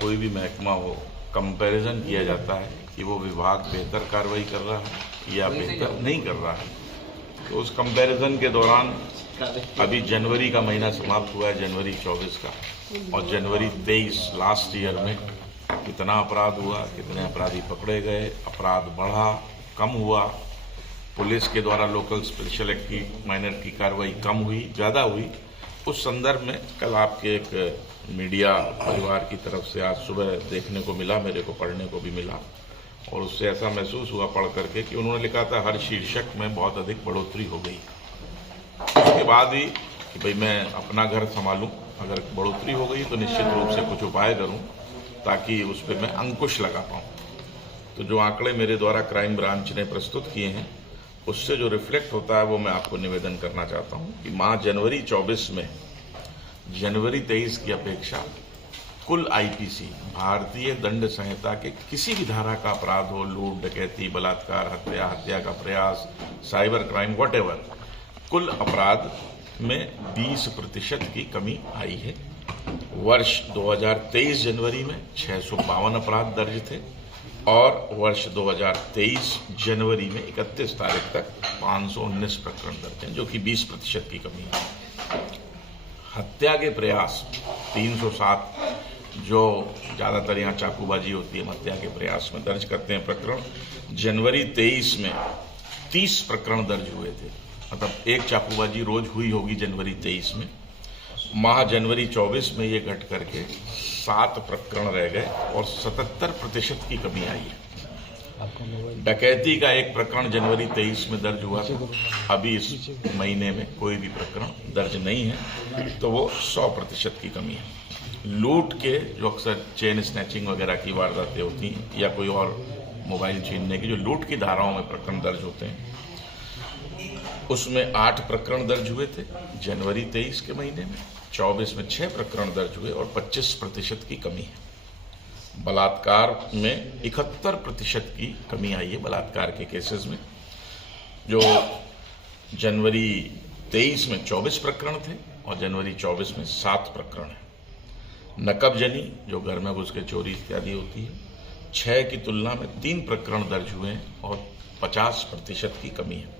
कोई भी महकमा हो, कंपैरिजन किया जाता है कि वो विभाग बेहतर कार्रवाई कर रहा है या बेहतर नहीं कर रहा है। तो उस कंपैरिजन के दौरान अभी जनवरी का महीना समाप्त हुआ है, जनवरी 24 का, और जनवरी 23 लास्ट ईयर में कितना अपराध हुआ, कितने अपराधी पकड़े गए, अपराध बढ़ा, कम हुआ, पुलिस के द्वारा लोकल स्पेशल एक्ट की माइनर की कार्रवाई कम हुई, ज़्यादा हुई, उस संदर्भ में कल आपके एक मीडिया परिवार की तरफ से आज सुबह देखने को मिला, मेरे को पढ़ने को भी मिला, और उससे ऐसा महसूस हुआ पढ़ करके कि उन्होंने लिखा था हर शीर्षक में बहुत अधिक बढ़ोतरी हो गई। उसके बाद ही कि भाई मैं अपना घर संभालूं, अगर बढ़ोतरी हो गई तो निश्चित रूप से कुछ उपाय करूं ताकि उस पर मैं अंकुश लगा पाऊं। तो जो आंकड़े मेरे द्वारा क्राइम ब्रांच ने प्रस्तुत किए हैं उससे जो रिफ्लेक्ट होता है वो मैं आपको निवेदन करना चाहता हूं कि माह जनवरी 24 में जनवरी 23 की अपेक्षा कुल आईपीसी भारतीय दंड संहिता के किसी भी धारा का अपराध हो, लूट, डकैती, बलात्कार, हत्या, हत्या का प्रयास, साइबर क्राइम, व्हाटएवर, कुल अपराध में 20% की कमी आई है। वर्ष 2023 जनवरी में 652 अपराध दर्ज थे और वर्ष 2023 जनवरी में 31 तारीख तक 519 प्रकरण दर्ज हैं, जो कि 20% की कमी है। हत्या के प्रयास 307, जो ज़्यादातर यहाँ चाकूबाजी होती है, हत्या के प्रयास में दर्ज करते हैं प्रकरण। जनवरी 23 में 30 प्रकरण दर्ज हुए थे, मतलब एक चाकूबाजी रोज हुई होगी जनवरी 23 में। माह जनवरी 24 में ये घट करके 7 प्रकरण रह गए और 77% की कमी आई है। डकैती का एक प्रकरण जनवरी 23 में दर्ज हुआ था, अभी इस महीने में कोई भी प्रकरण दर्ज नहीं है, तो वो 100% की कमी है। लूट के जो अक्सर चेन स्नैचिंग वगैरह की वारदातें होती हैं या कोई और मोबाइल छीनने की जो लूट की धाराओं में प्रकरण दर्ज होते हैं, उसमें 8 प्रकरण दर्ज हुए थे जनवरी 23 के महीने में। 24 में 6 प्रकरण दर्ज हुए और 25% की कमी है। बलात्कार में 71% की कमी आई है। बलात्कार के केसेस में जो जनवरी 23 में 24 प्रकरण थे और जनवरी 24 में 7 प्रकरण है। नकबजनी, जो घर में घुस के चोरी इत्यादि होती है, 6 की तुलना में 3 प्रकरण दर्ज हुए हैं और 50% की कमी है।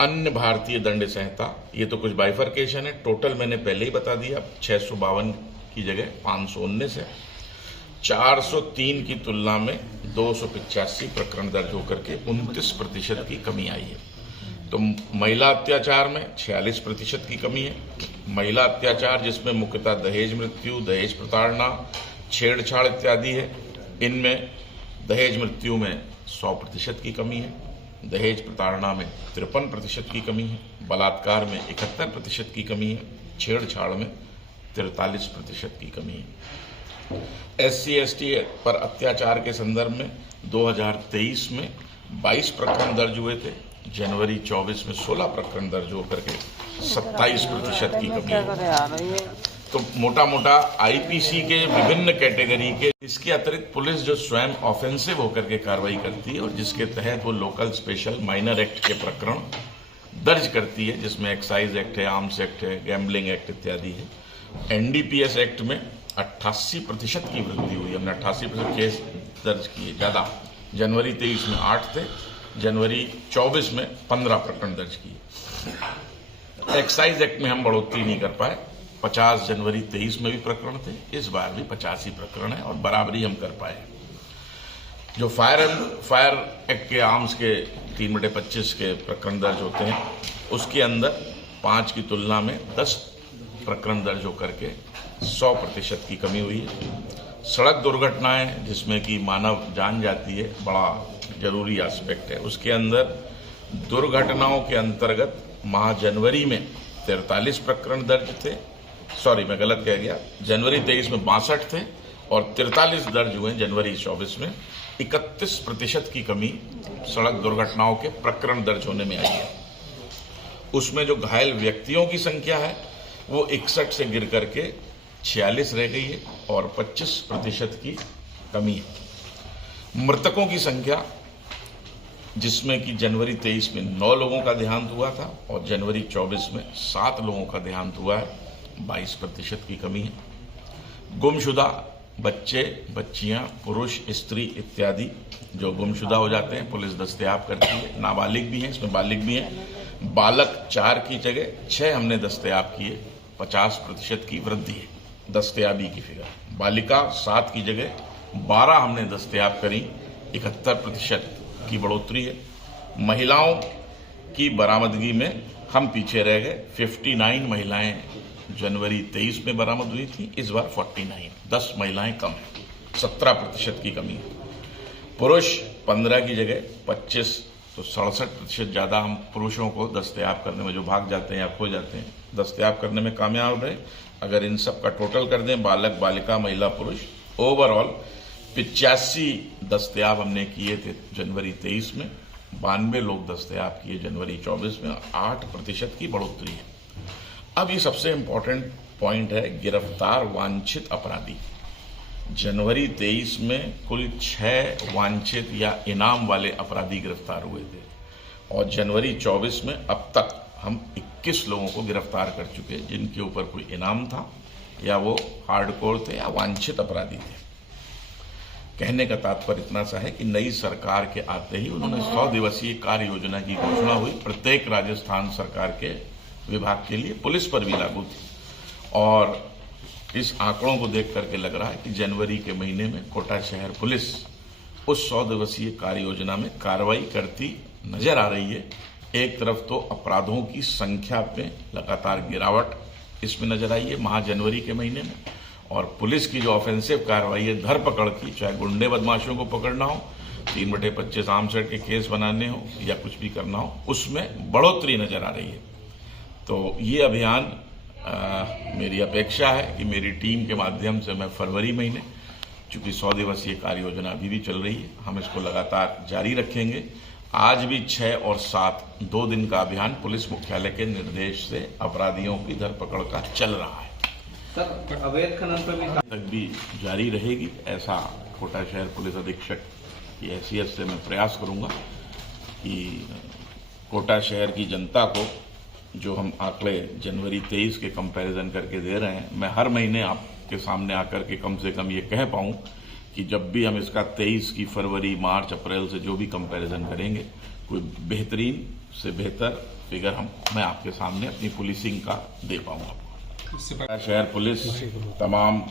अन्य भारतीय दंड संहिता, ये तो कुछ बाइफरकेशन है, टोटल मैंने पहले ही बता दिया, 652 की जगह 519 है। 403 की तुलना में 285 प्रकरण दर्ज होकर के 29% की कमी आई है। तो महिला अत्याचार में 46% की कमी है। महिला अत्याचार जिसमें मुख्यतः दहेज मृत्यु, दहेज प्रताड़ना, छेड़छाड़ इत्यादि है, इनमें दहेज मृत्यु में 100% की कमी है, दहेज प्रताड़ना में 53% की कमी है, बलात्कार में 71% की कमी है, छेड़छाड़ में 43% की कमी है। SC/ST पर अत्याचार के संदर्भ में 2023 में 22 प्रकरण दर्ज हुए थे, जनवरी 24 में 16 प्रकरण दर्ज होकर के 27% की कमी है। तो मोटा मोटा आईपीसी के विभिन्न कैटेगरी के, इसके अतिरिक्त पुलिस जो स्वयं ऑफेंसिव होकर के कार्रवाई करती है और जिसके तहत वो लोकल स्पेशल माइनर एक्ट के प्रकरण दर्ज करती है, जिसमें एक्साइज एक्ट है, आर्म्स एक्ट है, गैम्बलिंग एक्ट इत्यादि है। NDPS एक्ट में 88% की वृद्धि हुई, हमने 88% केस दर्ज किए, ज़्यादा। जनवरी 23 में 8 थे, जनवरी 24 में 15 प्रकरण दर्ज किए। एक्साइज एक्ट में हम बढ़ोतरी नहीं कर पाए, 50 जनवरी 23 में भी प्रकरण थे, इस बार भी 85 प्रकरण है और बराबरी हम कर पाए। जो फायर एक्ट के आर्म्स के 3/25 के प्रकरण दर्ज होते हैं, उसके अंदर 5 की तुलना में 10 प्रकरण दर्ज होकर के 100% की कमी हुई है। सड़क दुर्घटनाएं जिसमें कि मानव जान जाती है, बड़ा जरूरी एस्पेक्ट है, उसके अंदर दुर्घटनाओं के अंतर्गत माह जनवरी में 43 प्रकरण दर्ज थे, सॉरी मैं गलत कह गया, जनवरी 23 में 62 थे और 43 दर्ज हुए जनवरी 24 में। 31% की कमी सड़क दुर्घटनाओं के प्रकरण दर्ज होने में आई है। उसमें जो घायल व्यक्तियों की संख्या है वो 61 से गिर करके 46 रह गई है और 25% की कमी है। मृतकों की संख्या, जिसमें कि जनवरी 23 में 9 लोगों का देहांत हुआ था और जनवरी 24 में 7 लोगों का देहांत हुआ है, 22% की कमी है। गुमशुदा बच्चे, बच्चियां, पुरुष, स्त्री इत्यादि जो गुमशुदा हो जाते हैं पुलिस दस्तयाब करती है। नाबालिग भी हैं, इसमें बालिग भी हैं। बालक 4 की जगह 6 हमने दस्तयाब किए, 50% की वृद्धि है दस्तयाबी की फिगर। बालिका 7 की जगह 12 हमने दस्तयाब करी, 71% की बढ़ोतरी है। महिलाओं की बरामदगी में हम पीछे रह गए, 59 महिलाएं जनवरी 23 में बरामद हुई थी, इस बार 49, 10 महिलाएं कम है, 17% की कमी है। पुरुष 15 की जगह 25, तो 67% ज्यादा हम पुरुषों को दस्तयाब करने में, जो भाग जाते हैं या खो जाते हैं, दस्तयाब करने में कामयाब रहे। अगर इन सब का टोटल कर दें, बालक, बालिका, महिला, पुरुष, ओवरऑल 85 दस्तयाब हमने किए थे जनवरी 23 में, 92 लोग दस्तयाब किए जनवरी 24 में, 8% की बढ़ोतरी है। अब ये सबसे इंपॉर्टेंट पॉइंट है, गिरफ्तार वांछित अपराधी। जनवरी 23 में कुल 6 वांछित या इनाम वाले अपराधी गिरफ्तार हुए थे और जनवरी 24 में अब तक हम 21 लोगों को गिरफ्तार कर चुके हैं जिनके ऊपर कोई इनाम था या वो हार्डकोर थे या वांछित अपराधी थे। कहने का तात्पर्य इतना सा है कि नई सरकार के आते ही उन्होंने 100 दिवसीय कार्य योजना की घोषणा हुई, प्रत्येक राजस्थान सरकार के विभाग के लिए, पुलिस पर भी लागू थी। और इस आंकड़ों को देख करके लग रहा है कि जनवरी के महीने में कोटा शहर पुलिस उस 100 दिवसीय कार्य योजना में कार्रवाई करती नजर आ रही है। एक तरफ तो अपराधों की संख्या में लगातार गिरावट इसमें नजर आई है माह जनवरी के महीने में, और पुलिस की जो ऑफेंसिव कार्रवाई है धरपकड़ की, चाहे गुंडे बदमाशों को पकड़ना हो, 3/25 आर्मसेट के केस बनाने हो या कुछ भी करना हो, उसमें बढ़ोतरी नजर आ रही है। तो ये अभियान मेरी अपेक्षा है कि मेरी टीम के माध्यम से मैं फरवरी महीने, चूंकि 100 दिवसीय कार्य योजना अभी भी चल रही है, हम इसको लगातार जारी रखेंगे। आज भी 6 और 7 2 दिन का अभियान पुलिस मुख्यालय के निर्देश से अपराधियों की धरपकड़ का चल रहा है। सर, अवैध खनन पर भी तक भी जारी रहेगी, ऐसा कोटा शहर पुलिस अधीक्षक की हैसियत से मैं प्रयास करूंगा कि कोटा शहर की जनता को जो हम आंकड़े जनवरी 23 के कंपैरिजन करके दे रहे हैं, मैं हर महीने आपके सामने आकर के कम से कम ये कह पाऊं कि जब भी हम इसका 23 की फरवरी, मार्च, अप्रैल से जो भी कंपैरिजन करेंगे, कोई बेहतरीन से बेहतर फिगर मैं आपके सामने अपनी पुलिसिंग का दे पाऊंगा। शहर पुलिस तमाम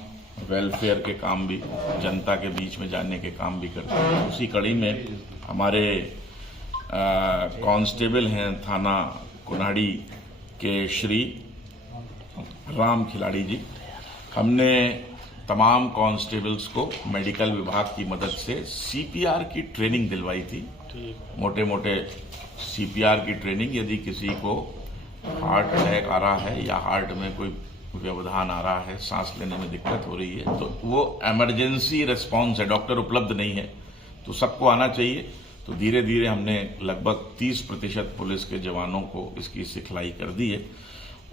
वेलफेयर के काम भी, जनता के बीच में जाने के काम भी करते हैं। उसी कड़ी में हमारे कांस्टेबल हैं थाना कुन्हाड़ी के श्री राम खिलाड़ी जी, हमने तमाम कांस्टेबल्स को मेडिकल विभाग की मदद से सीपीआर की ट्रेनिंग दिलवाई थी। मोटे मोटे सीपीआर की ट्रेनिंग, यदि किसी को हार्ट अटैक आ रहा है या हार्ट में कोई व्यवधान आ रहा है, सांस लेने में दिक्कत हो रही है, तो वो इमरजेंसी रिस्पांस है, डॉक्टर उपलब्ध नहीं है, तो सबको आना चाहिए। तो धीरे धीरे हमने लगभग 30% पुलिस के जवानों को इसकी सिखलाई कर दी है।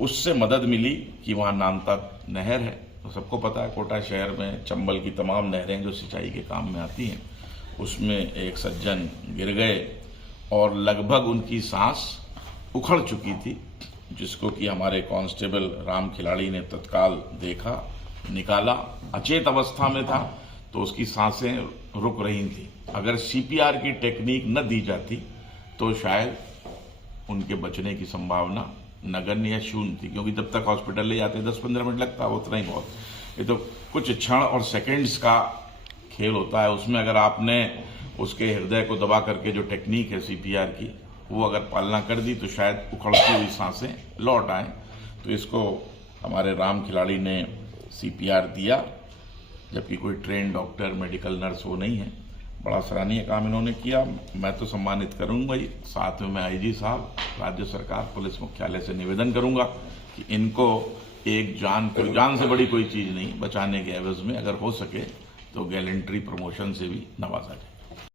उससे मदद मिली कि वहां नानता नहर है, तो सबको पता है कोटा शहर में चंबल की तमाम नहरें जो सिंचाई के काम में आती हैं, उसमें एक सज्जन गिर गए और लगभग उनकी सांस उखड़ चुकी थी, जिसको कि हमारे कांस्टेबल राम खिलाड़ी ने तत्काल देखा, निकाला। अचेत अवस्था में था तो उसकी सांसें रुक रही थी। अगर सीपीआर की टेक्निक न दी जाती तो शायद उनके बचने की संभावना नगण्य या शून्य थी, क्योंकि जब तक हॉस्पिटल ले जाते 10-15 मिनट लगता है, उतना ही बहुत। ये तो कुछ क्षण और सेकंड्स का खेल होता है, उसमें अगर आपने उसके हृदय को दबा करके जो टेक्निक है सीपीआर की, वो अगर पालना कर दी तो शायद उखड़ती हुई सांसें लौट आए। तो इसको हमारे राम खिलाड़ी ने सीपीआर दिया, जबकि कोई ट्रेन डॉक्टर, मेडिकल नर्स वो नहीं है। बड़ा सराहनीय काम इन्होंने किया, मैं तो सम्मानित करूंगा ही। साथ में मैं आईजी साहब, राज्य सरकार, पुलिस मुख्यालय से निवेदन करूंगा कि इनको एक जान से बड़ी कोई चीज नहीं, बचाने के एवज में अगर हो सके तो गैलेंट्री प्रमोशन से भी नवाजा जाए।